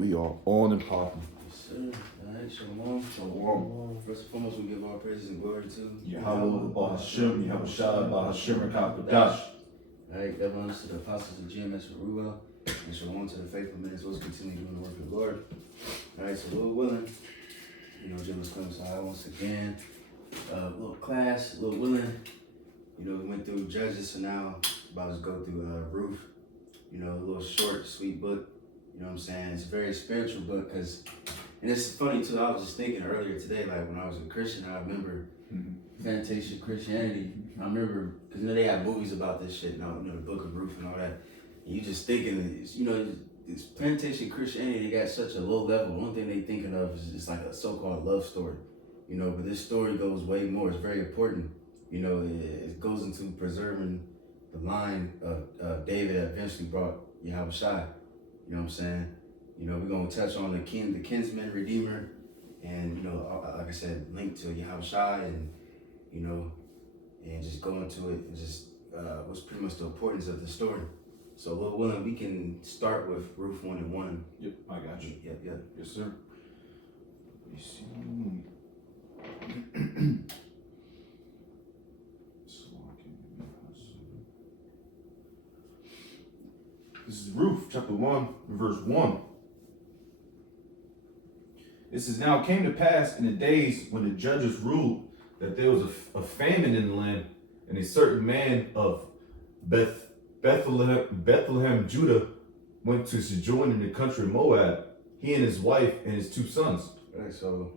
We are on and popping. Yes, sir. All right, shalom. Shalom. First and foremost, we give all praises and glory to Yahweh, Bahashim, Yahushua, Bahashim, Rakakadash. All right, that belongs to the apostles of GMS for Ruah, and shalom to the faithful men as well as continue doing the work of the Lord. All right, so Lord willing, Jim was coming so once again. Little class, Lord willing. We went through Judges, so now about to go through Ruth. A little short, sweet book. You know what I'm saying? It's a very spiritual book because, and it's funny too, I was just thinking earlier today, like when I was a Christian, I remember Fantasia Christianity. I remember, because they have movies about this shit, the Book of Ruth and all that. And you just thinking, this Fantasia Christianity, they got such a low level. One thing they thinking of is just like a so-called love story. But this story goes way more. It's very important. It goes into preserving the line of David that eventually brought Yahushua. You know what I'm saying? We're going to touch on the kinsman, redeemer, and, like I said, link to Yahushua and, and just go into it and just what's pretty much the importance of the story. So, Lord willing, we can start with Ruth 1 and 1. Yep, I got you. Yep. Yes, sir. Let me see. This is Ruth, chapter 1, verse 1. It says, "Now it came to pass in the days when the judges ruled that there was a famine in the land, and a certain man of Bethlehem, Judah, went to sojourn in the country of Moab, he and his wife and his 2 sons." All right, so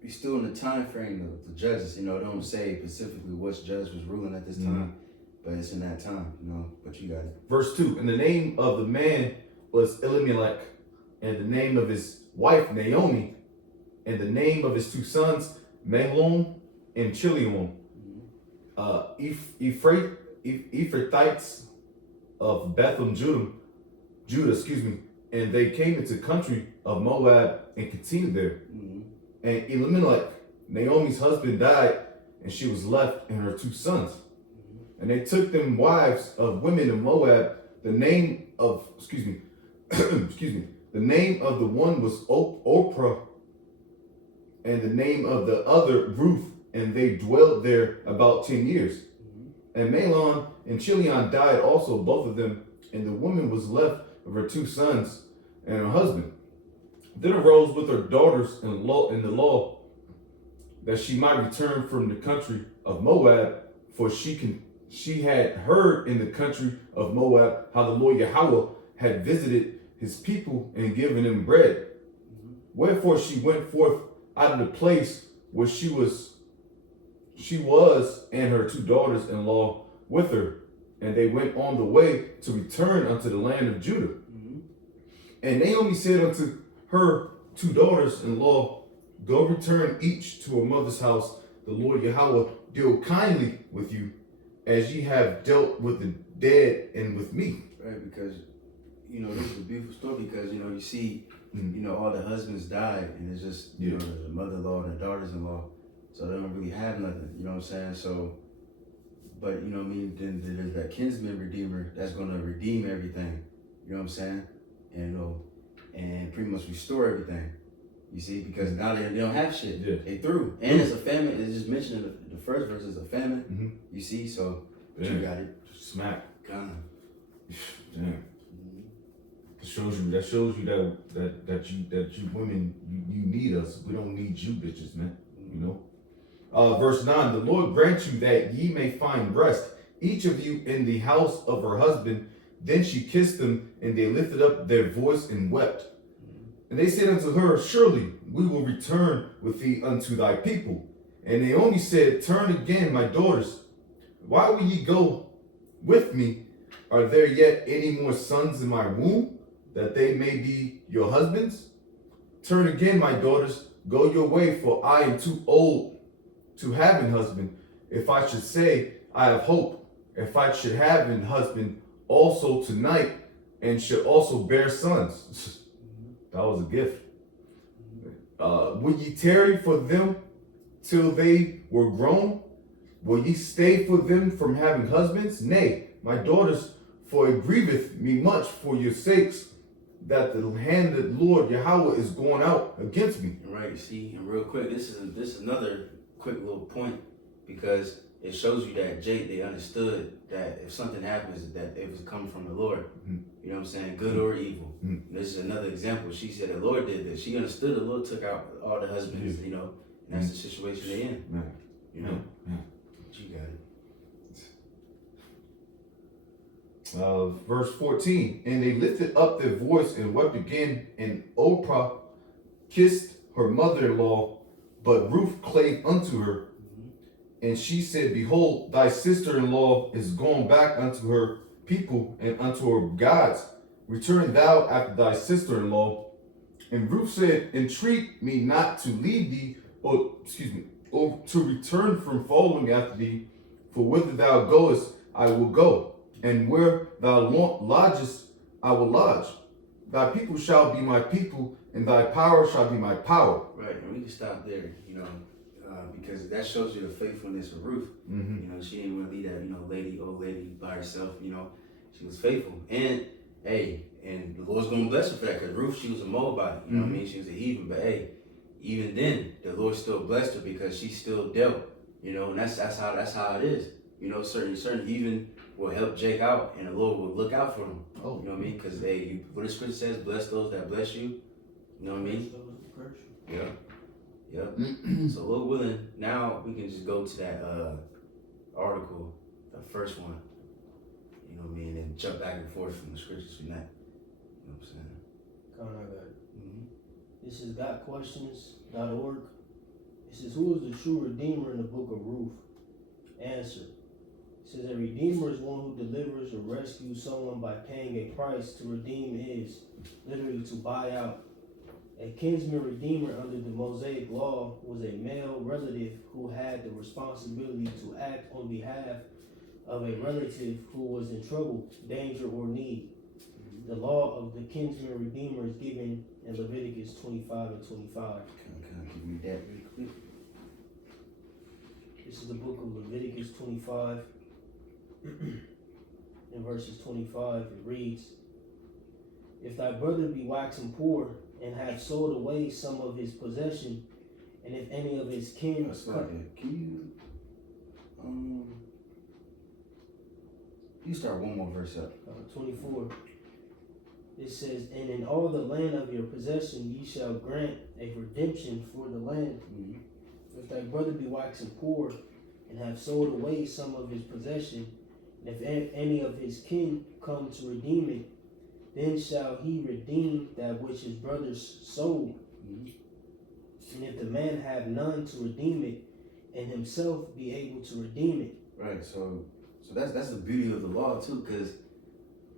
we're still in the time frame of the judges. It don't say specifically which judge was ruling at this time. But it's in that time, but you got it. Verse 2, "And the name of the man was Elimelech, and the name of his wife Naomi, and the name of his 2 sons Mahlon and Chilion, Ephrathites of Bethlehem, Judah, and they came into the country of Moab and continued there. And Elimelech, Naomi's husband, died, and she was left and her 2 sons. And they took them wives of women of Moab. The name of, the name of the one was Oprah, and the name of the other Ruth, and they dwelled there about 10 years. And Mahlon and Chilion died also, both of them, and the woman was left of her 2 sons and her husband. Then arose with her daughters in the law that she might return from the country of Moab, for she had heard in the country of Moab how the Lord Yahweh had visited his people and given them bread. Wherefore she went forth out of the place where she was and her 2 daughters-in-law with her, and they went on the way to return unto the land of Judah. And Naomi said unto her 2 daughters-in-law, Go return each to her mother's house. The Lord Yahweh deal kindly with you, as ye have dealt with the dead and with me. Right, because, this is a beautiful story because, you see, all the husbands died and it's just, the mother-in-law and the daughters-in-law. So they don't really have nothing, you know what I'm saying? So, but, then there's that kinsman redeemer that's going to redeem everything, you know what I'm saying? And pretty much restore everything. You see, because now they don't have shit. Yeah. They threw. And it's a famine. It's just mentioned in the first verse is a famine. You see, so you got it. Smack. Gone. Damn. That shows you that you women, you need us. We don't need you bitches, man. Verse 9, "The Lord grant you that ye may find rest, each of you in the house of her husband. Then she kissed them, and they lifted up their voice and wept. And they said unto her, Surely we will return with thee unto thy people. And Naomi said, Turn again, my daughters. Why will ye go with me? Are there yet any more sons in my womb, that they may be your husbands? Turn again, my daughters, go your way, for I am too old to have an husband. If I should say, I have hope, if I should have an husband also tonight, and should also bear sons." That was a gift. "Would ye tarry for them till they were grown? Will ye stay for them from having husbands? Nay, my daughters, for it grieveth me much for your sakes, that the hand of the Lord Yahweh is going out against me. Right, see, and real quick, this is another quick little point, because it shows you that they understood that if something happens, that it was coming from the Lord. Mm-hmm. You know what I'm saying? Good or evil. Mm-hmm. This is another example. She said the Lord did this. She understood the Lord took out all the husbands, you know, and that's the situation they're in. Man. You know? Man. But you got it. Verse 14, and they lifted up their voice and wept again, and Oprah kissed her mother-in-law, but Ruth clave unto her, and she said, behold, thy sister-in-law is gone back unto her people and unto her gods. Return thou after thy sister-in-law. And Ruth said, entreat me not to leave thee, or to return from following after thee, for whither thou goest, I will go, and where thou lodgest, I will lodge. Thy people shall be my people, and thy power shall be my power. Right, and we can stop there, you know, because that shows you the faithfulness of Ruth. Mm-hmm. You know, she didn't want to leave that, you know, old lady by herself. You know, she was faithful, and hey, and the Lord's gonna bless her for that, because Ruth, she was a Moabite. You know what I mean? She was a heathen, but hey, even then, the Lord still blessed her because she still dealt. You know, and that's how it is. You know, certain heathen will help Jake out, and the Lord will look out for him. Oh, you know what I mean? Because hey, what the scripture says, bless those that bless you. You know what I mean? Yeah. Yep. So Lord willing, now we can just go to that article, the first one. You know what I mean? And jump back and forth from the scriptures from that. You know what I'm saying? Come on, I got it. This is gotquestions.org. It says, who is the true redeemer in the book of Ruth? Answer. It says, a redeemer is one who delivers or rescues someone by paying a price. To redeem is literally to buy out. A kinsman redeemer under the Mosaic law was a male relative who had the responsibility to act on behalf of a relative who was in trouble, danger, or need. The law of the kinsman redeemer is given in Leviticus 25 and 25. Can I read that really quick? This is the book of Leviticus 25. In verses 25, it reads, if thy brother be waxen poor, and have sold away some of his possession, and if any of his kin... Can you start one more verse up? 24. It says, and in all the land of your possession ye shall grant a redemption for the land. If thy brother be waxen poor, and have sold away some of his possession, and if any of his kin come to redeem it, then shall he redeem that which his brothers sold. And if the man have none to redeem it, and himself be able to redeem it. Right, so that's the beauty of the law too, because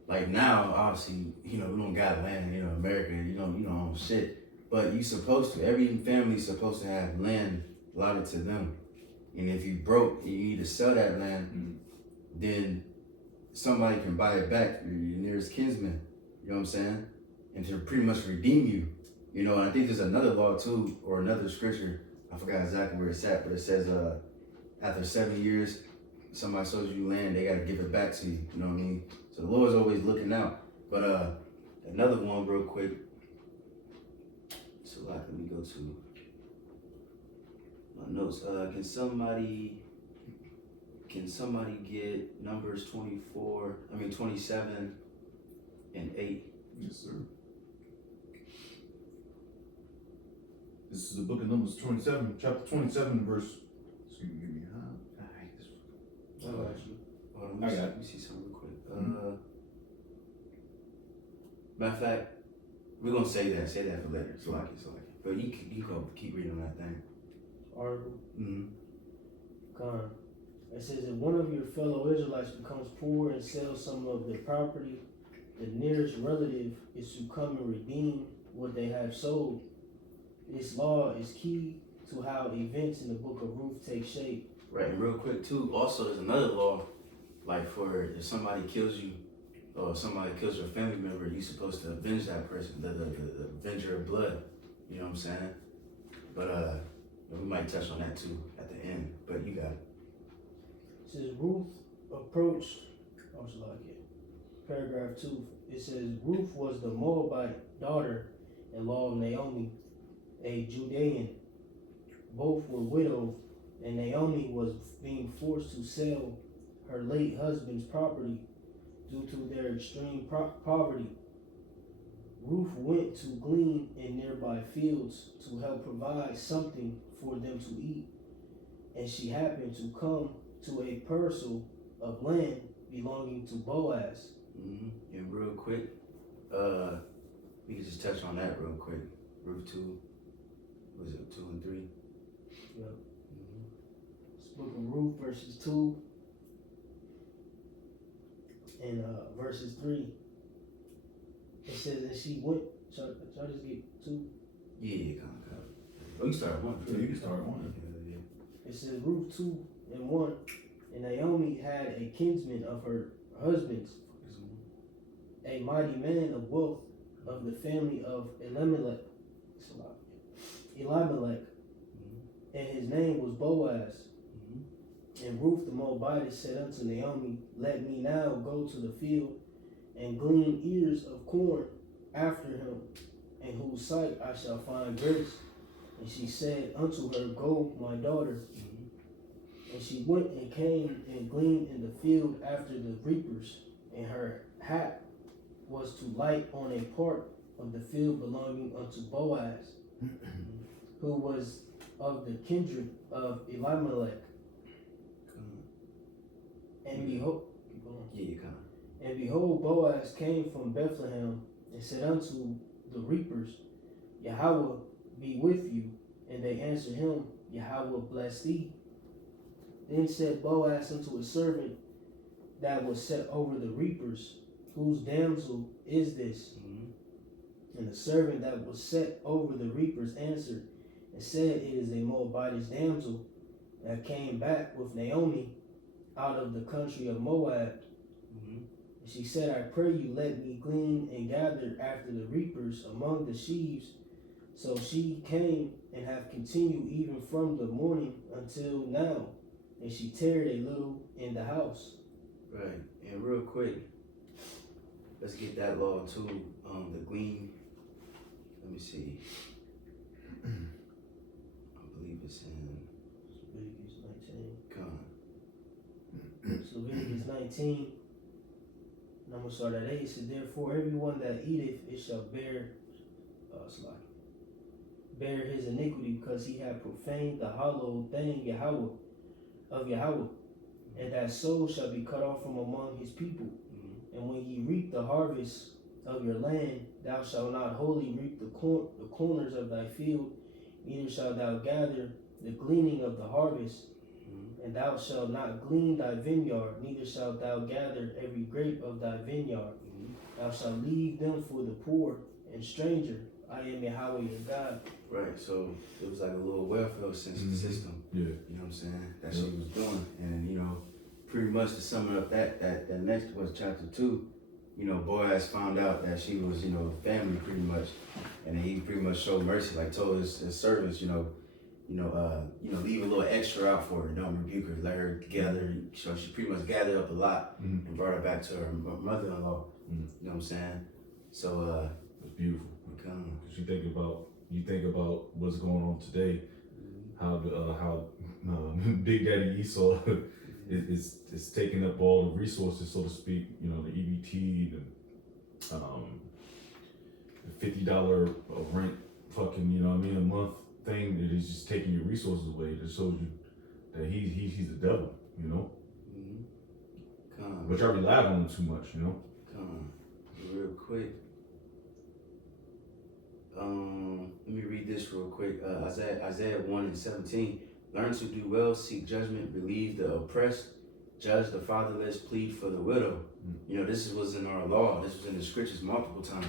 like now, obviously, you know, we don't got land, you know, America, you don't own shit. But you supposed to, every family's supposed to have land allotted to them. And if you broke, you need to sell that land, then somebody can buy it back, your nearest kinsman. You know what I'm saying? And to pretty much redeem you. You know, and I think there's another law too, or another scripture, I forgot exactly where it's at, but it says after 7 years, somebody sells you land, they gotta give it back to you. You know what I mean? So the Lord's always looking out. But another one real quick. So let me go to my notes. Can somebody get Numbers 27 and 8? Yes, sir. This is the book of Numbers 27, chapter 27, verse. Excuse me, give me I hate this. Hold on, let me see something real quick. Matter of fact, we're gonna say that for later. So like it. But you go keep reading on that thing. Article. It says, if one of your fellow Israelites becomes poor and sells some of their property, the nearest relative is to come and redeem what they have sold. This law is key to how events in the book of Ruth take shape. Right, and real quick too, also there's another law, like for if somebody kills you or somebody kills your family member, you're supposed to avenge that person, the avenger of blood. You know what I'm saying? But we might touch on that too at the end, but you got it. It says Ruth approached, paragraph 2, it says Ruth was the Moabite daughter-in-law of Naomi, a Judean. Both were widowed, and Naomi was being forced to sell her late husband's property due to their extreme poverty. Ruth went to glean in nearby fields to help provide something for them to eat, and she happened to come to a parcel of land belonging to Boaz. And real quick, we can just touch on that real quick. Ruth 2, was it 2 and 3? Yep. It's book of Ruth, verses 2 and verses 3. It says that she went. Shall I just get 2? Yeah, kind of. Oh, you started 1. Yeah, you can start 1. It says Ruth 2 and 1. And Naomi had a kinsman of her husband's, a mighty man of wealth of the family of Elimelech, and his name was Boaz. And Ruth the Moabitess said unto Naomi, Let me now go to the field and glean ears of corn after him, in whose sight I shall find grace. And she said unto her, Go, my daughter. And she went and came and gleaned in the field after the reapers, and her hat was to light on a part of the field belonging unto Boaz, who was of the kindred of Elimelech. And behold, and behold, Boaz came from Bethlehem and said unto the reapers, Yahweh be with you. And they answered him, Yahweh bless thee. Then said Boaz unto his servant that was set over the reapers, Whose damsel is this? And the servant that was set over the reapers answered and said, It is a Moabitish damsel that came back with Naomi out of the country of Moab. And she said, I pray you, let me glean and gather after the reapers among the sheaves. So she came and have continued even from the morning until now. And she tarried a little in the house. Right. And real quick, let's get that law too. The glean. Let me see. I believe it's in Leviticus 19. God. So Leviticus 19. And I'm going to start at 8. It says, Therefore everyone that eateth it shall bear his iniquity, because he hath profaned the hallowed thing of Yahweh, and that soul shall be cut off from among his people. And when ye reap the harvest of your land, thou shalt not wholly reap the corners of thy field, neither shalt thou gather the gleaning of the harvest. And thou shalt not glean thy vineyard, neither shalt thou gather every grape of thy vineyard. Thou shalt leave them for the poor and stranger. I am Yahweh your God. Right, so it was like a little welfare system. Yeah. You know what I'm saying? That she was doing. And, you know, pretty much to sum it up, that next was chapter 2. You know, Boaz found out that she was, you know, family pretty much. And then he pretty much showed mercy, like told his servants, leave a little extra out for her. Don't rebuke her. Let her gather. So she pretty much gathered up a lot and brought her back to her mother-in-law. You know what I'm saying? So it's beautiful. Because you think about what's going on today, how Big Daddy Esau is taking up all the resources, so to speak. You know, the EBT, the $50 rent, fucking, you know what I mean, a month thing that is just taking your resources away. That shows you that he's the devil, you know. But y'all relied on him too much, you know. Real quick. Let me read this real quick. Isaiah 1 and 17. Learn to do well, seek judgment, relieve the oppressed, judge the fatherless, plead for the widow. You know, this was in our law. This was in the scriptures multiple times.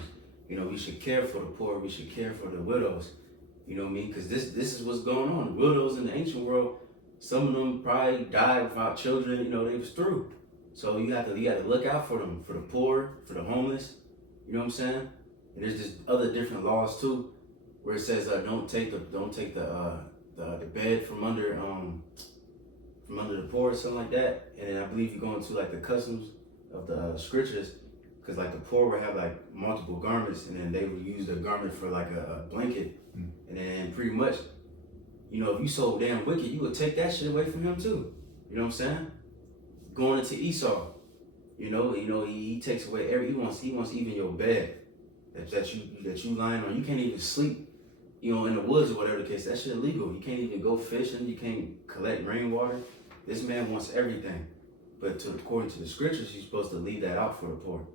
You know, we should care for the poor. We should care for the widows. You know what I mean? Because this is what's going on. The widows in the ancient world, some of them probably died without children. You know, they was through. So you got to look out for them, for the poor, for the homeless. You know what I'm saying? And there's just other different laws too, where it says don't take the bed from under the poor or something like that. And then I believe you go into like the customs of the scriptures, because like the poor would have like multiple garments, and then they would use the garment for like a blanket, and then pretty much, you know, if you so damn wicked, you would take that shit away from him too. You know what I'm saying? Going into Esau, you know, he takes away he wants even your bed that you lying on. You can't even sleep, you know, in the woods or whatever the case. That shit illegal. You can't even go fishing. You can't collect rainwater. This man wants everything, but according to the scriptures, you're supposed to leave that out for the poor.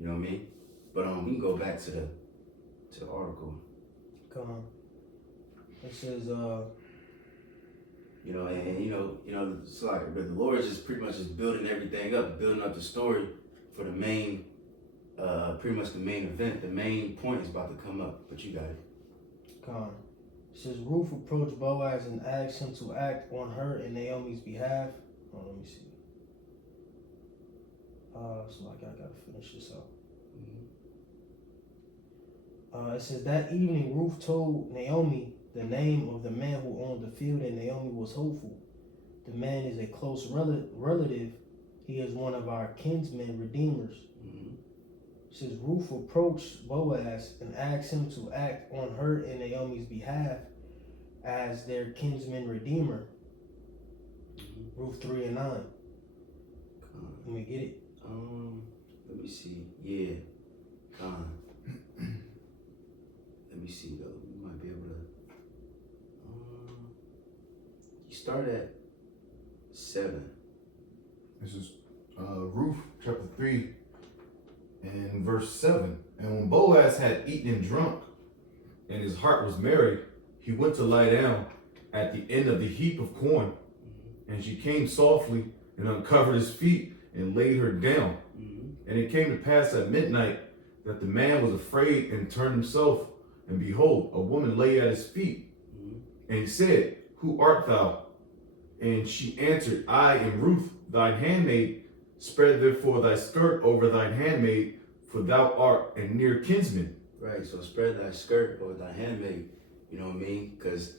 You know what I mean? But we can go back to the article. Come on. It says, you know, and it's like, but the Lord is just pretty much just building everything up, building up the story for the main, pretty much the main event. The main point is about to come up, but you got it. come on. It says, Ruth approached Boaz and asked him to act on her and Naomi's behalf. Oh, let me see. So I gotta finish this up. It says, that evening Ruth told Naomi the name of the man who owned the field, and Naomi was hopeful. The man is a close relative. He is one of our kinsmen redeemers. It says, Ruth approached Boaz and asked him to act on her and Naomi's behalf as their kinsman redeemer. Ruth 3 and 9. Let me get it. Let me see. Yeah. Let me see though. We might be able to. You start at 7. This is Ruth chapter 3 and verse 7. And when Boaz had eaten and drunk, and his heart was merry, he went to lie down at the end of the heap of corn. And she came softly and uncovered his feet and laid her down. And it came to pass at midnight that the man was afraid and turned himself, and behold, a woman lay at his feet. And he said, Who art thou? And she answered, I am Ruth, thine handmaid. Spread therefore thy skirt over thine handmaid, for thou art a near kinsman. Right, so spread thy skirt over thy handmaid. You know what I mean? Because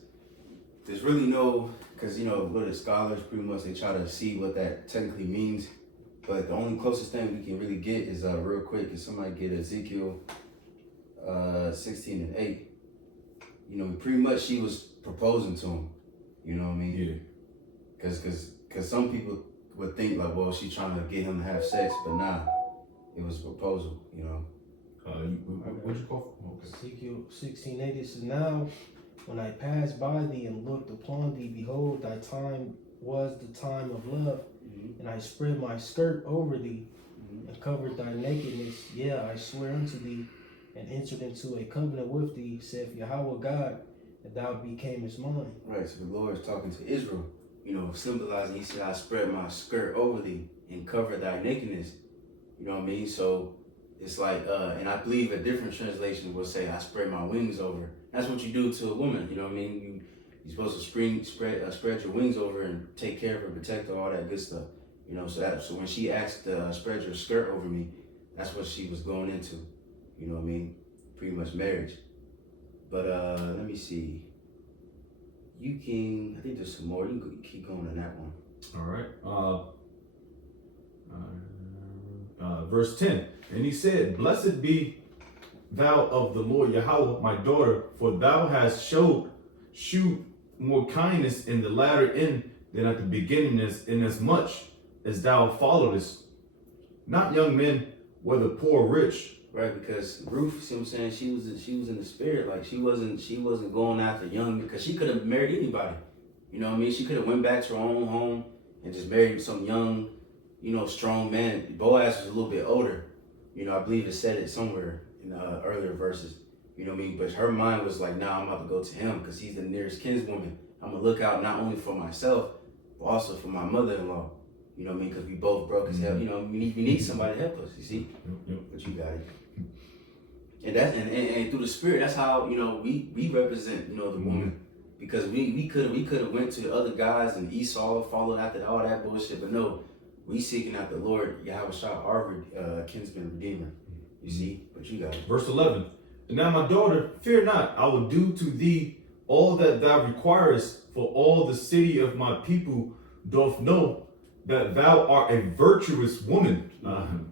there's really no, because, you know, what the scholars pretty much, they try to see what that technically means. But the only closest thing we can really get is real quick, is somebody get Ezekiel 16 and 8. You know, pretty much she was proposing to him. You know what I mean? Yeah. Because some people would think like, well, she's trying to get him to have sex, but nah, it was a proposal. You know. What'd you call for? Okay. Ezekiel 16:8. It says, Now when I passed by thee and looked upon thee, behold, thy time was the time of love. And I spread my skirt over thee, and covered thy nakedness. Yeah, I swear unto thee, and entered into a covenant with thee, saith Yahweh God, that thou becamest mine. Right, so the Lord is talking to Israel, you know, symbolizing, he said, I spread my skirt over thee, and covered thy nakedness. You know what I mean? So it's like, and I believe a different translation will say, I spread my wings over. That's what you do to a woman, you know what I mean? You're supposed to spread your wings over and take care of her, protect her, all that good stuff. You know, so when she asked spread your skirt over me, that's what she was going into. You know what I mean? Pretty much marriage. But let me see. I think there's some more. You can keep going on that one. All right. Verse 10. And he said, Blessed be thou of the Lord Yahweh, my daughter, for thou hast shewed more kindness in the latter end than at the beginning, inasmuch as thou followest not young men, whether poor or rich. Right, because Ruth, see what I'm saying, she was in the spirit. Like she wasn't going after young, because she could have married anybody. You know what I mean? She could have went back to her own home and just married some young, you know, strong man. Boaz was a little bit older. You know, I believe it said it somewhere in earlier verses. You know what I mean? But her mind was like, nah, I'm about to go to him because he's the nearest kinswoman. I'm going to look out not only for myself, but also for my mother-in-law. You know what I mean? Because we both broke as hell. You know, we need somebody to help us, you see? But you got it. And through the spirit, that's how, you know, we represent, you know, the woman. Because we could have went to the other guys and Esau, followed after all that bullshit. But no, we seeking out the Lord, Yahweh Shah, our kinsman redeemer. You see? But you got it. Verse 11. And now my daughter, fear not, I will do to thee all that thou requirest, for all the city of my people doth know that thou art a virtuous woman.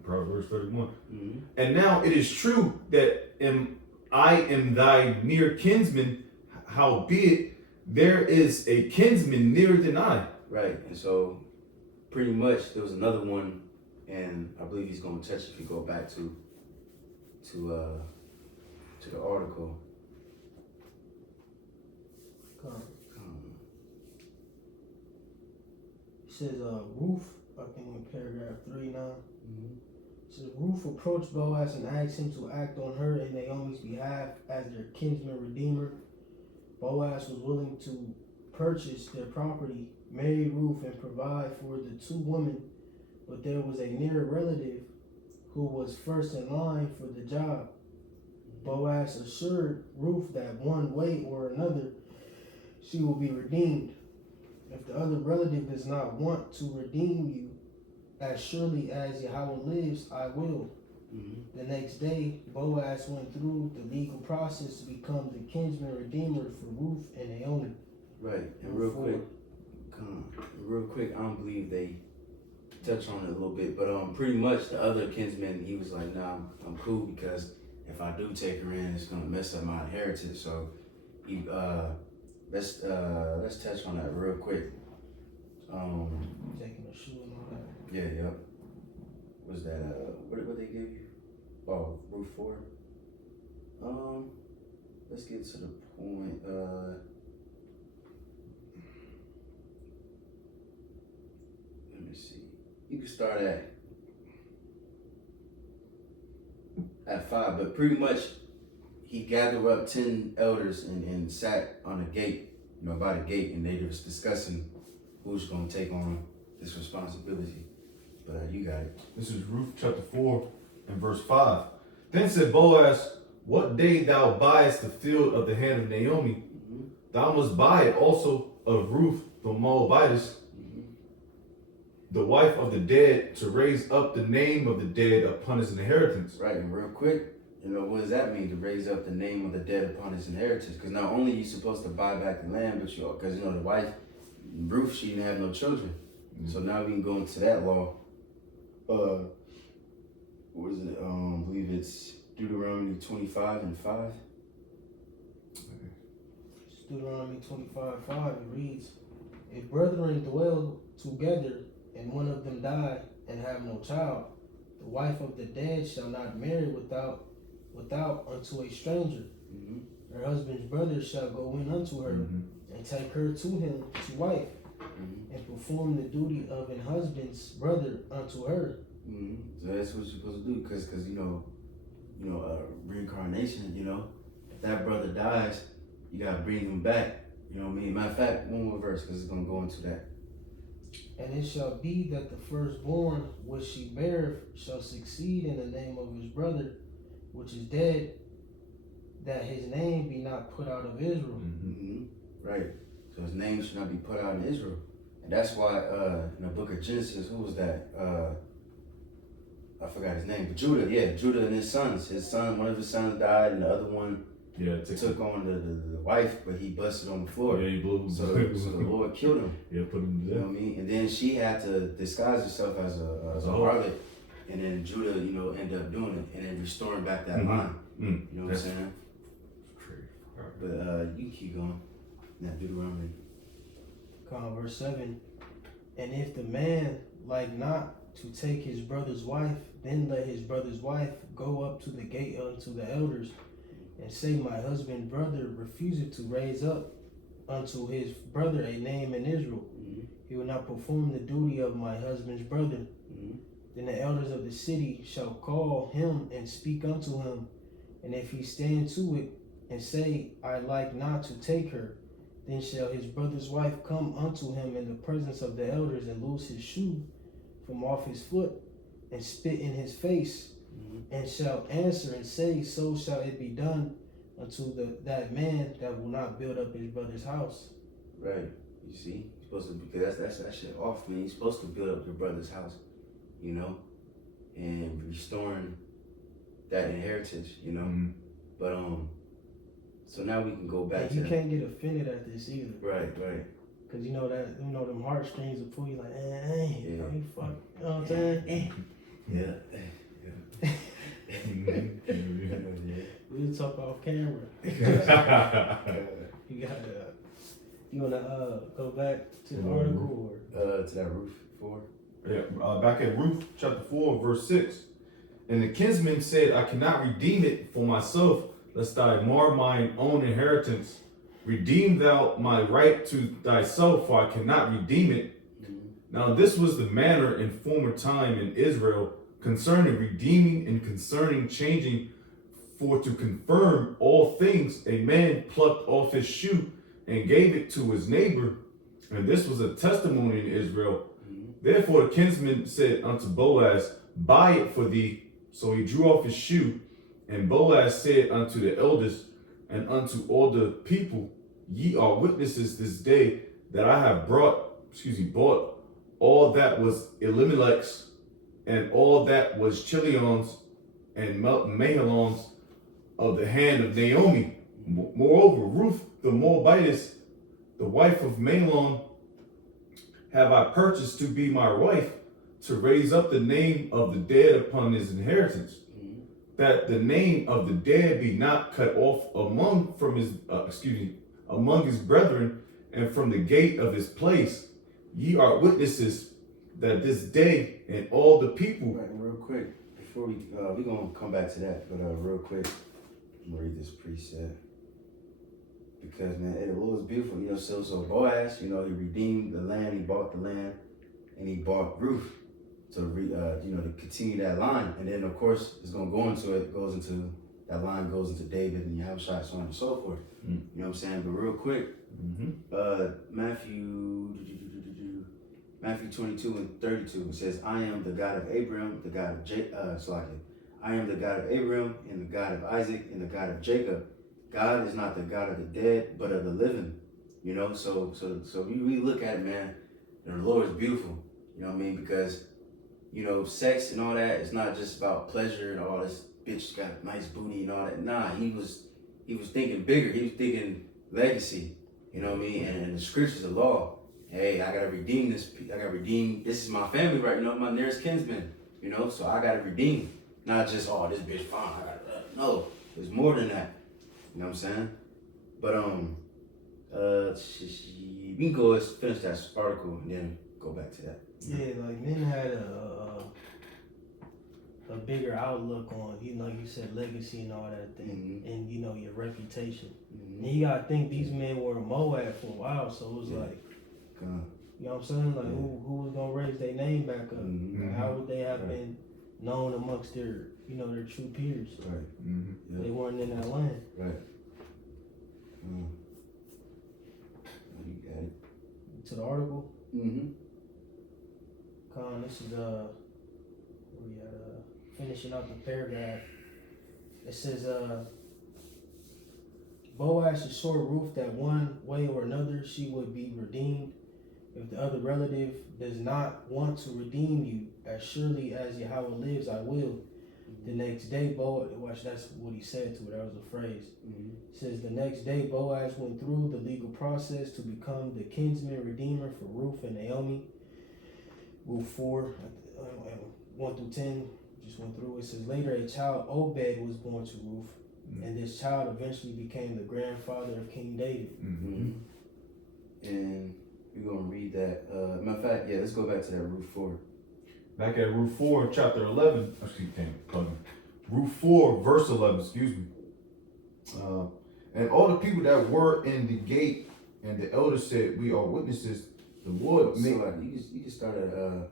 Proverbs 31. Mm-hmm. And now it is true that I am thy near kinsman, howbeit there is a kinsman nearer than I. Right, and so pretty much there was another one, and I believe he's going to touch if you go back to the article. It says, Ruth, I think in paragraph 3 now. Mm-hmm. It says, Ruth approached Boaz and asked him to act on her and Naomi's behalf as their kinsman redeemer. Boaz was willing to purchase their property, marry Ruth, and provide for the two women, but there was a near relative who was first in line for the job. Boaz assured Ruth that one way or another she will be redeemed. If the other relative does not want to redeem you, as surely as Yahweh lives, I will. Mm-hmm. The next day, Boaz went through the legal process to become the kinsman redeemer for Ruth and Naomi. Right, and real quick, I don't believe they touch on it a little bit, but pretty much the other kinsman, he was like, nah, I'm cool, because if I do take her in, it's gonna mess up my inheritance. So he let's touch on that real quick. Taking a shoe and all that. Yeah, yep. Was that what they gave you? Oh, Ruth 4. Let's get to the point. Let me see. You can start at 5, but pretty much he gathered up 10 elders and sat on the gate, by the gate, and they was discussing who's going to take on this responsibility. But you got it. This is Ruth chapter 4 and verse 5. Then said Boaz, what day thou buyest the field of the hand of Naomi, thou must buy it also of Ruth the Moabitess, the wife of the dead, to raise up the name of the dead upon his inheritance. Right, and real quick, what does that mean, to raise up the name of the dead upon his inheritance? Because not only are you supposed to buy back the land, but because the wife, Ruth, she didn't have no children. Mm-hmm. So now we can go into that law. What is it? I believe it's Deuteronomy 25 and 5. Deuteronomy 25:5, it reads, if brethren dwell together, and one of them die and have no child, the wife of the dead shall not marry without unto a stranger. Mm-hmm. Her husband's brother shall go in unto her, and take her to him to wife, and perform the duty of an husband's brother unto her. So that's what you're supposed to do, because reincarnation. If that brother dies, you gotta bring him back. You know what I mean? Matter of fact, one more verse, because it's gonna go into that. And it shall be that the firstborn which she beareth shall succeed in the name of his brother, which is dead, that his name be not put out of Israel. Right. So his name should not be put out in Israel. And that's why in the book of Genesis, who was that? I forgot his name, but Judah. Yeah, Judah and his sons. One of his sons died, and the other one took on the wife, but he busted on the floor. Yeah, he blew. So the Lord killed him. Yeah, put him to death. You know what I mean? And then she had to disguise herself as a harlot, and then Judah, ended up doing it and then restoring back that line. You know what I'm saying? Crazy. But you can keep going. Now Deuteronomy. Verse 7. And if the man like not to take his brother's wife, then let his brother's wife go up to the gate unto the elders, and say, my husband's brother refuseth to raise up unto his brother a name in Israel. He will not perform the duty of my husband's brother. Then the elders of the city shall call him and speak unto him. And if he stand to it and say, I like not to take her, then shall his brother's wife come unto him in the presence of the elders, and loose his shoe from off his foot, and spit in his face, and shall answer and say, so shall it be done unto that man that will not build up his brother's house. Right. You see, you're supposed to, because that's that shit off, man. You're supposed to build up your brother's house, and restoring that inheritance, But so now we can go back and you can't get offended at this either. Right. Cause you know that them heartstrings will pull you like, hey, Yeah. you fuck, you know what I'm saying? Yeah. We'll talk off camera. You gotta, you wanna go back to the article or? To that Ruth 4. Yeah, back at Ruth chapter 4, verse 6. And the kinsman said, I cannot redeem it for myself, lest I mar mine own inheritance. Redeem thou my right to thyself, for I cannot redeem it. Now this was the manner in former time in Israel concerning redeeming and concerning changing, for to confirm all things a man plucked off his shoe and gave it to his neighbor. And this was a testimony in Israel. Therefore the kinsman said unto Boaz, buy it for thee. So he drew off his shoe, and Boaz said unto the elders and unto all the people, ye are witnesses this day that I have bought all that was Elimelech's, and all that was Chilion's and Mahlon's of the hand of Naomi. Moreover, Ruth the Moabitess, the wife of Mahlon, have I purchased to be my wife, to raise up the name of the dead upon his inheritance, that the name of the dead be not cut off among his brethren, and from the gate of his place. Ye are witnesses that this day and all the people. Right, real quick, before we gonna come back to that, but real quick, I'm gonna read this precept because man, the Lord is beautiful. You know, so Boaz, you know, he redeemed the land, he bought the land, and he bought Ruth to to continue that line, and then of course it's gonna go into it. Goes into that line, goes into David and Yahushua, so on and so forth. You know what I'm saying? But real quick, Matthew 22:32, it says, I am the God of Abraham, the God of I am the God of Abraham and the God of Isaac and the God of Jacob. God is not the God of the dead, but of the living. You know, so we look at it, man, and the Lord is beautiful. You know what I mean? Because, you know, sex and all that is not just about pleasure and all this bitch got a nice booty and all that. Nah, he was thinking bigger. He was thinking legacy. You know what I mean? And the scriptures, the law. Hey, I gotta redeem this. This is my family, right? You know, my nearest kinsman. You know, so I gotta redeem. Not just, oh, this bitch fine. No, there's more than that. You know what I'm saying? But we can go finish that article and then go back to that. Yeah, like men had a bigger outlook on, you know, like you said, legacy and all that thing, and you know, your reputation. And you gotta think these men were in Moab for a while, so it was like, you know what I'm saying? Like who was gonna raise their name back up? Like, how would they have been known amongst their, you know, their true peers? Right. They weren't in that land. Right. You got it. To the article. Mm-hmm. Con, this is where we at, finishing up the paragraph. It says Boaz assured Ruth that one way or another she would be redeemed. If the other relative does not want to redeem you, as surely as Yahweh lives, I will. The next day, Boaz, watch, that's what he said to her, that was a phrase. It says, the next day, Boaz went through the legal process to become the kinsman redeemer for Ruth and Naomi. Ruth 4, 1 through 10, just went through. It says, later a child, Obed, was born to Ruth, and this child eventually became the grandfather of King David. And we're going to read that. Matter of fact, let's go back to that Ruth 4. Back at Ruth 4, chapter 11. Ruth 4, verse 11, excuse me. And all the people that were in the gate, and the elders said, we are witnesses. The Lord made... You can start at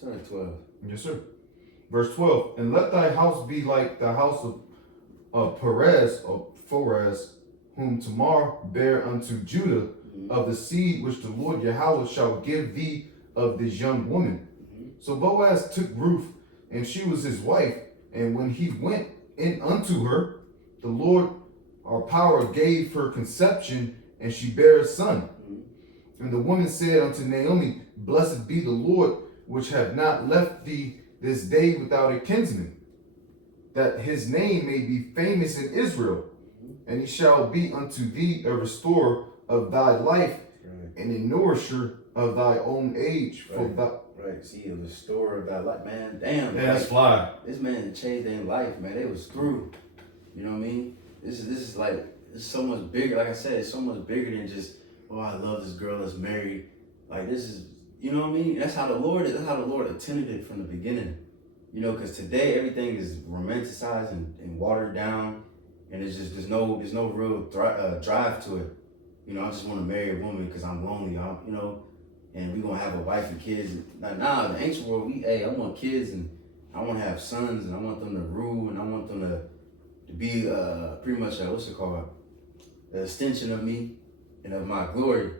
12. Yes, sir. Verse 12. And let thy house be like the house of Perez, or Pharez, whom Tamar bare unto Judah, of the seed which the Lord Yahweh shall give thee of this young woman. So Boaz took Ruth, and she was his wife. And when he went in unto her, the Lord, our power, gave her conception, and she bare a son. And the woman said unto Naomi, blessed be the Lord, which have not left thee this day without a kinsman, that his name may be famous in Israel. And he shall be unto thee a restorer of thy life, and a nourisher of thy own age. For Right. thy... Right, see, it was story of that life, man. Damn, Yeah, that's fly. This man changed their life, man. They was through. You know what I mean? This is like, it's so much bigger. Like I said, it's so much bigger than just, oh, I love this girl that's married. Like, this is, you know what I mean? That's how the Lord is. That's how the Lord intended it from the beginning. You know, because today everything is romanticized and watered down, and it's just there's no real drive to it. You know, I just want to marry a woman because I'm lonely. You know, and we gonna have a wife and kids. Nah, in the ancient world, I want kids and I want to have sons and I want them to rule and I want them to be pretty much what's it called, the extension of me and of my glory.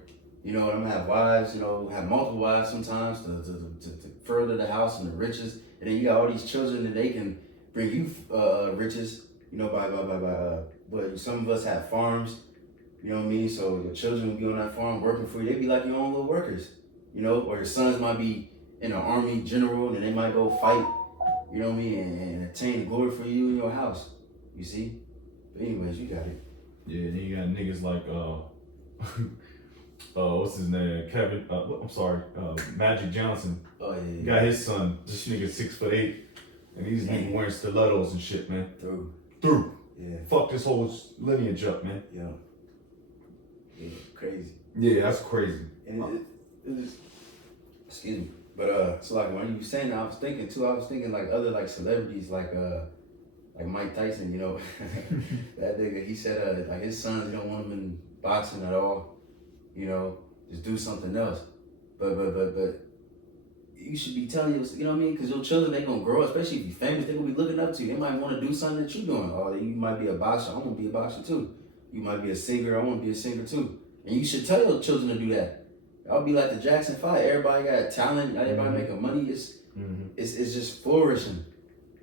You know, I'm gonna have wives. You know, have multiple wives sometimes to further the house and the riches. And then you got all these children and they can bring you riches. You know, but some of us have farms. You know what I mean? So your children will be on that farm working for you. They be like your own little workers. You know, or your sons might be in an army general and they might go fight, you know what I mean, and attain glory for you in your house. You see? But anyways, you got it. Yeah, then you got niggas like what's his name? Kevin Magic Johnson. Oh yeah. He got his son. This nigga 6'8", and these niggas wearing stilettos and shit, man. Through. Yeah. Fuck this whole lineage up, man. Yeah. Yeah, crazy. Yeah, that's crazy. And it was, excuse me. But so like when you were saying that, I was thinking like other like celebrities like Mike Tyson, you know. That nigga, he said like his sons don't want him in boxing at all, you know, just do something else. But you should be telling you know what I mean? Because your children, they gonna grow, especially if you're famous, they gonna be looking up to you. They might want to do something that you're doing. Or you might be a boxer, I want to be a boxer too. You might be a singer, I want to be a singer too. And you should tell your children to do that. I'll be like the Jackson 5. Everybody got talent. Everybody making money. It's just flourishing,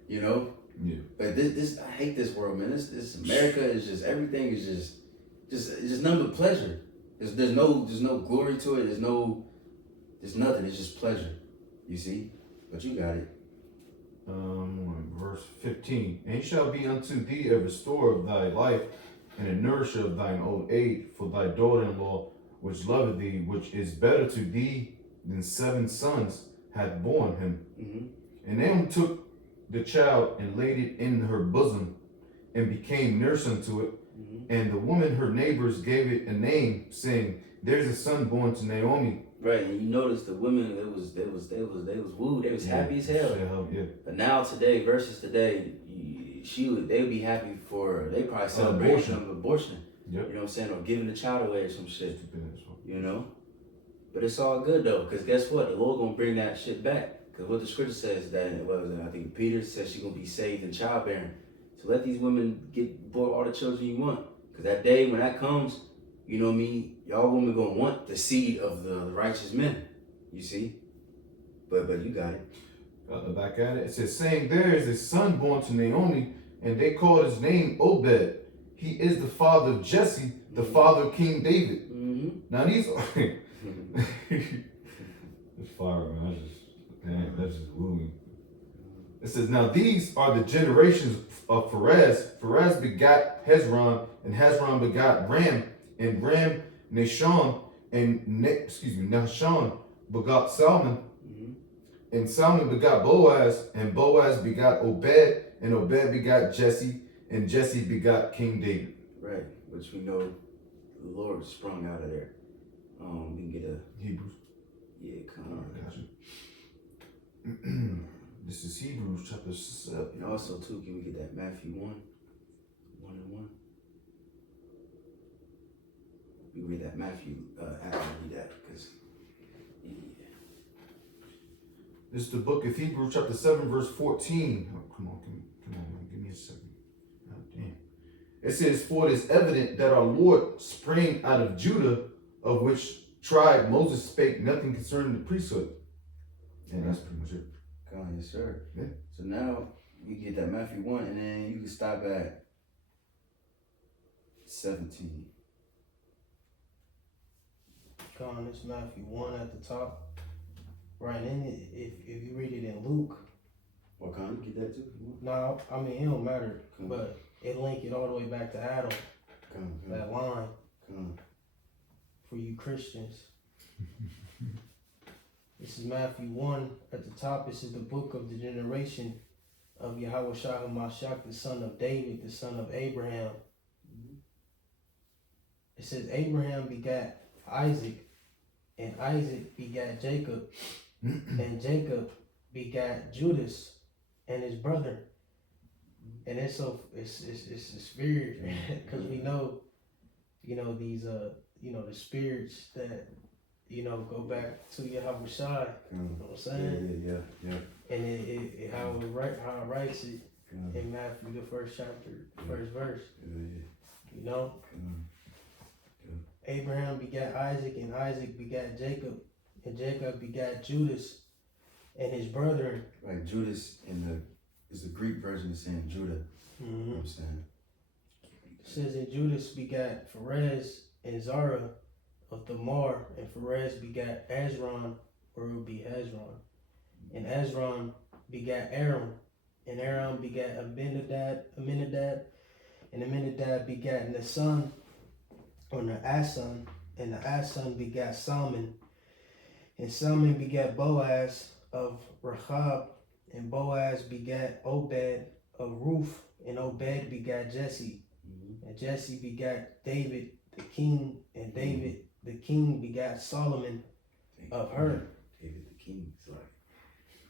you know. Yeah. But this I hate this world, man. This America is just everything is just nothing but pleasure. There's no glory to it. There's nothing. It's just pleasure. You see. But you got it. Verse 15. And he shall be unto thee a restorer of thy life, and a nourisher of thine old age, for thy daughter-in-law, which loveth thee, which is better to thee than 7 sons, hath borne him. Mm-hmm. And Naomi took the child and laid it in her bosom, and became nurse unto it. Mm-hmm. And the woman, her neighbors, gave it a name, saying, "There's a son born to Naomi." Right, and you notice the women, they was wooed, they was happy as hell. Yeah. But now today versus today, they would be happy for, they probably celebrate an abortion. Yep. You know what I'm saying? Or giving the child away or some shit. You know? But it's all good though, because guess what? The Lord gonna bring that shit back. Because what the scripture says that, I think Peter says she's gonna be saved in childbearing. So let these women get born all the children you want. Because that day when that comes, you know what I mean? Y'all women gonna want the seed of the righteous men. You see? But you got it. Back at it. It says, saying, there is a son born to Naomi, and they called his name Obed. He is the father of Jesse, the father of King David. Mm-hmm. Now these it's fire, man. That's just wooing. It says, now these are the generations of Perez. Perez begot Hezron, and Hezron begot Ram, and Ram Nahshon, and Nahshon begot Salmon, and Salmon begot Boaz, and Boaz begot Obed, and Obed begot Jesse, and Jesse begot King David. Right, which we know the Lord sprung out of there. We can get a Hebrews. Yeah, kind of. Gotcha. This is Hebrews chapter 7. And also too, can we get that Matthew 1:1 and 1? We read that Matthew after we read that, because This is the book of Hebrews chapter 7 verse 14. Oh, come on, give me a second. God damn. It says, for it is evident that our Lord sprang out of Judah, of which tribe Moses spake nothing concerning the priesthood. And that's pretty much it. God, yes, sir. Yeah. So now we get that Matthew 1, and then you can stop at 17. Con, it's Matthew 1 at the top. Right in it, if you read it in Luke. Well, can you get that too? No, I mean, it don't matter. Come. But it link it all the way back to Adam. Come. That line Come. for you Christians. This is Matthew 1. At the top, this is the book of the generation of Yahweh Shah HaMashiach, the son of David, the son of Abraham. It says Abraham begat Isaac, and Isaac begat Jacob, and Jacob begat Judas and his brother. And it's so it's a spirit, because we know, these the spirits that go back to Yahweh Shai. You know what I'm saying? Yeah. And it how it writes it in Matthew, the first chapter, first verse. Abraham begat Isaac, and Isaac begat Jacob, and Jacob begat Judas and his brethren. Right, Judas is the Greek version of saying Judah. You know what I'm saying? It says, and Judas begat Pharez and Zara of Thamar, and Pharez begat Ezron, or it would be Hezron. And Ezron begat Aram, and Aram begat Aminadab, and Aminadab begat Naasson, or Naason, and Naason begat Salmon, and Salmon begat Boaz of Rahab, and Boaz begat Obed of Ruth, and Obed begat Jesse, and Jesse begat David the king, and David the king begat Solomon of her. David the king. Sorry.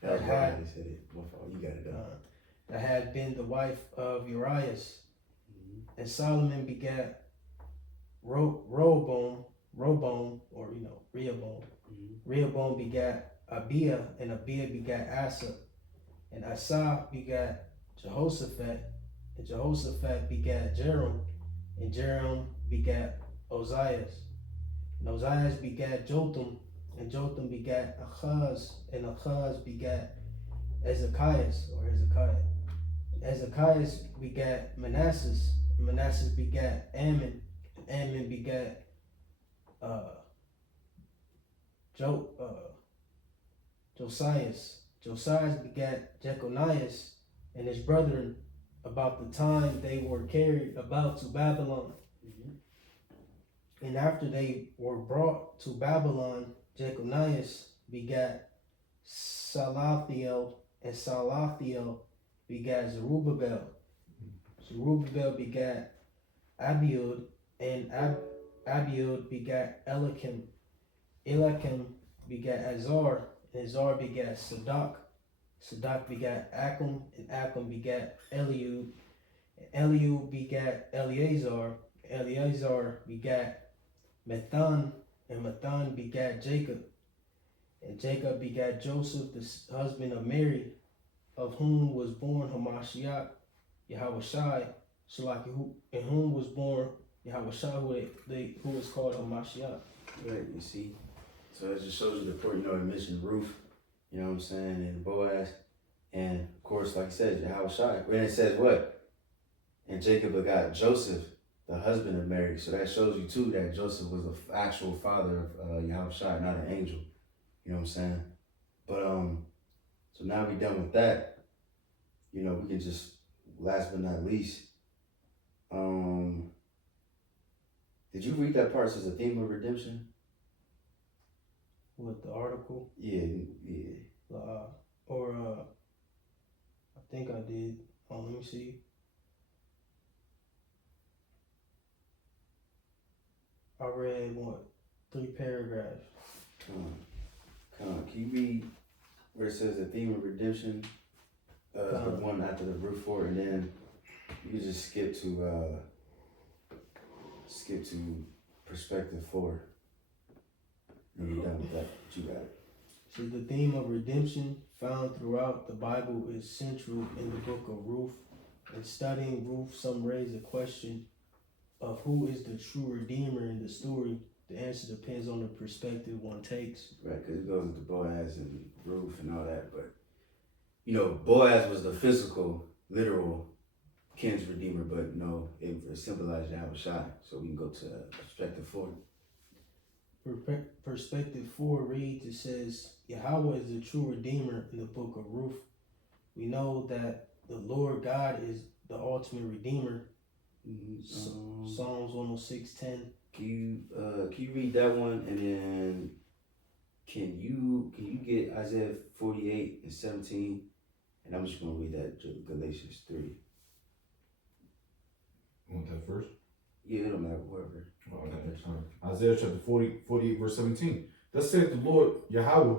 That had said it. My fault. You got it done. That had been the wife of Urias, and Solomon begat Rehoboam, or Rehoboam. Rehoboam begat Abiah, and Abiah begat Asa, and Asa begat Jehoshaphat, and Jehoshaphat begat Jeram, and Jeram begat Ozias, and Ozias begat Jotham, and Jotham begat Achaz, and Achaz begat Ezekias, and Ezekias begat Manasseh, and Manasseh begat Ammon, and Ammon begat Josias. Josias begat Jeconias and his brethren about the time they were carried about to Babylon. And after they were brought to Babylon, Jeconias begat Salathiel, and Salathiel begat Zerubbabel. Zerubbabel begat Abiud, and Abiud begat Eliakim. Eliakim begat Azar, and Azar begat Sadak. Sadak begat Achim, and Achim begat Eliud. And Eliud begat Eleazar. Eleazar begat Methan, and Methan begat Jacob. And Jacob begat Joseph, the husband of Mary, of whom was born Hamashiach, Yahweh Shai, in whom was born Yahweh Shai, who is called Hamashiach. Right, you see? So it just shows you the point, it mentioned Ruth, you know what I'm saying, and Boaz, and of course, like I said, Yahweh Shai. And it says what? And Jacob begot Joseph, the husband of Mary. So that shows you too that Joseph was the actual father of Yahweh Shai, not an angel. You know what I'm saying? But so now we done with that. We can just, last but not least, did you read that part as a theme of redemption? What, the article? Yeah. I think I did. Let me see. I read 3 paragraphs. Come on. Can you read where it says the theme of redemption? The one after the root for, and then you just skip to perspective 4. And you're done with that. You got it. So the theme of redemption found throughout the Bible is central in the book of Ruth. In studying Ruth, some raise a question of who is the true redeemer in the story. The answer depends on the perspective one takes. Right, because it goes into Boaz and Ruth and all that, but Boaz was the physical, literal kin's redeemer, but no, it symbolized Yahweh Shai. So we can go to perspective 4. Perspective 4 reads, it says, Yahweh is the true redeemer in the book of Ruth. We know that the Lord God is the ultimate redeemer. Psalms 106:10. Can you read that one, and then Can you get Isaiah 48 and 17? And I'm just gonna read that Galatians 3. You want that first? Yeah, it don't matter, whoever. Oh, okay, that's fine. Isaiah chapter 48, verse 17. Thus saith the Lord Yahweh,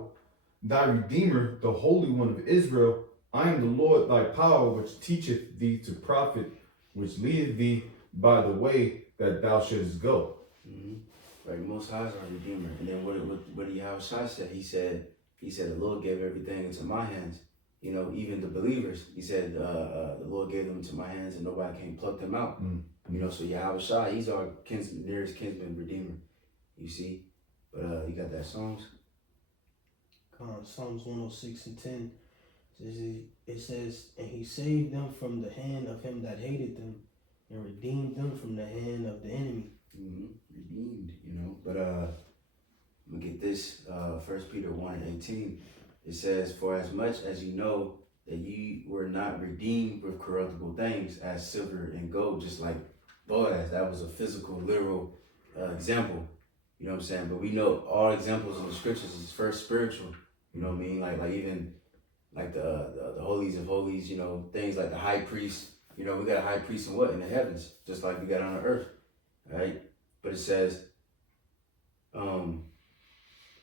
thy Redeemer, the Holy One of Israel. I am the Lord thy power, which teacheth thee to profit, which leadeth thee by the way that thou shouldest go. Mm-hmm. Right, Most High is our Redeemer. And then what Yahweh said, he said, the Lord gave everything into my hands. You know, even the believers, he said, the Lord gave them into my hands and nobody can pluck them out. Mm-hmm. You know, so Yahweh, he's our nearest kinsman redeemer. You see? But you got that Psalms? Psalms 106 and 10. It says, and he saved them from the hand of him that hated them, and redeemed them from the hand of the enemy. Mm-hmm. Redeemed, you know. But I'm gonna get this. 1 Peter 1 and 18. It says, for as much as you know that ye were not redeemed with corruptible things as silver and gold, just like Boaz. That was a physical, literal example. You know what I'm saying? But we know all examples in the scriptures is first spiritual. You know what I mean? Like even like the holies of holies, you know, things like the high priest. You know, we got a high priest in what? In the heavens, just like we got on the earth. Right? But it says,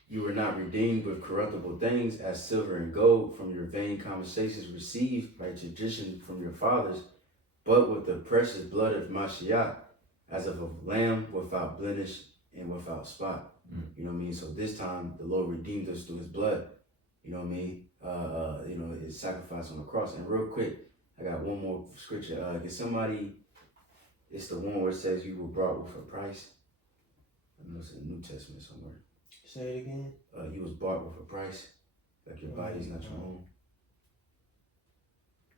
you were not redeemed with corruptible things as silver and gold from your vain conversations received by tradition from your fathers, but with the precious blood of Mashiach, as of a lamb without blemish and without spot. You know what I mean? So this time the Lord redeemed us through his blood. You know what I mean? You know, his sacrifice on the cross. And real quick, I got one more scripture. Can somebody, it's the one where it says you were brought with a price. I know it's in the New Testament somewhere. Say it again. You was bought with a price. Like your body's not your own.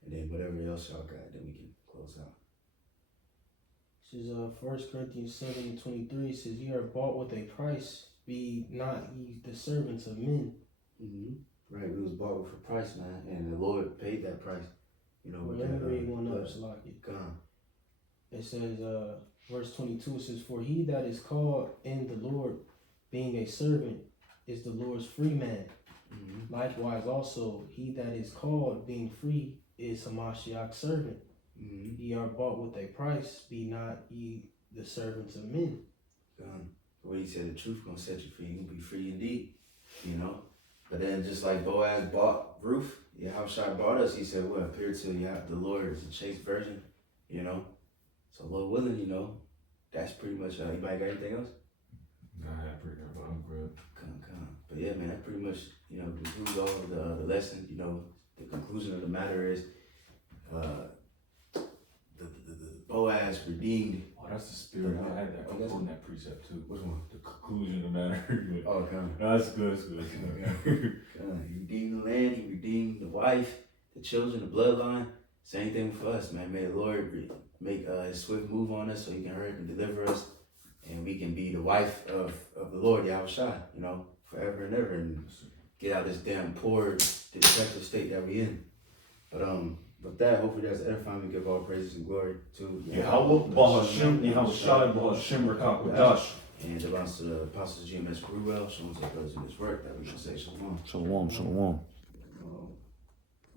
And then whatever else y'all got, then we can close out. This is 1 Corinthians 7:23. Says, ye are bought with a price, be not ye the servants of men. Mm-hmm. Right, we was bought with a price, man, and the Lord paid that price. You know, Let me read one up, Salaki. Gone. It says, verse 22, it says, for he that is called in the Lord, being a servant, is the Lord's free man. Mm-hmm. Likewise also, he that is called, being free, is Hamashiach's servant. Mm-hmm. Ye are bought with a price, be not ye the servants of men. Gone. The way he said the truth gonna set you free, you gonna be free indeed. You know? But then just like Boaz bought Ruth, Yahushua bought us, he said, well, appear to you have the Lord as a chaste virgin, you know? So Lord willing, you know, that's pretty much, anybody got anything else? Nah, I pretty good, but I'm good. Come. But yeah, man, that pretty much, you know, concludes all of the lesson. You know, the conclusion of the matter is, the Boaz redeemed. Oh, that's the spirit. I had that. I'm quoting that precept too. Which one? The conclusion of the matter. Oh, come. No, that's good. That's good. He redeemed the land. He redeemed the wife, the children, the bloodline. Same thing for us, man. May the Lord make a swift move on us so he can hurry and deliver us. And we can be the wife of the Lord, Yahushua, you know, forever and ever, and get out of this damn poor, destructive state that we in. But with that, hopefully that's edifying. We give all praises and glory to Yahweh, Bahashem, Yahushua, Bahashem, Rakakwadash. and it belongs to the apostles GMS Ruel, showing us our brothers in this work that we can say shalom. Shalom, shalom.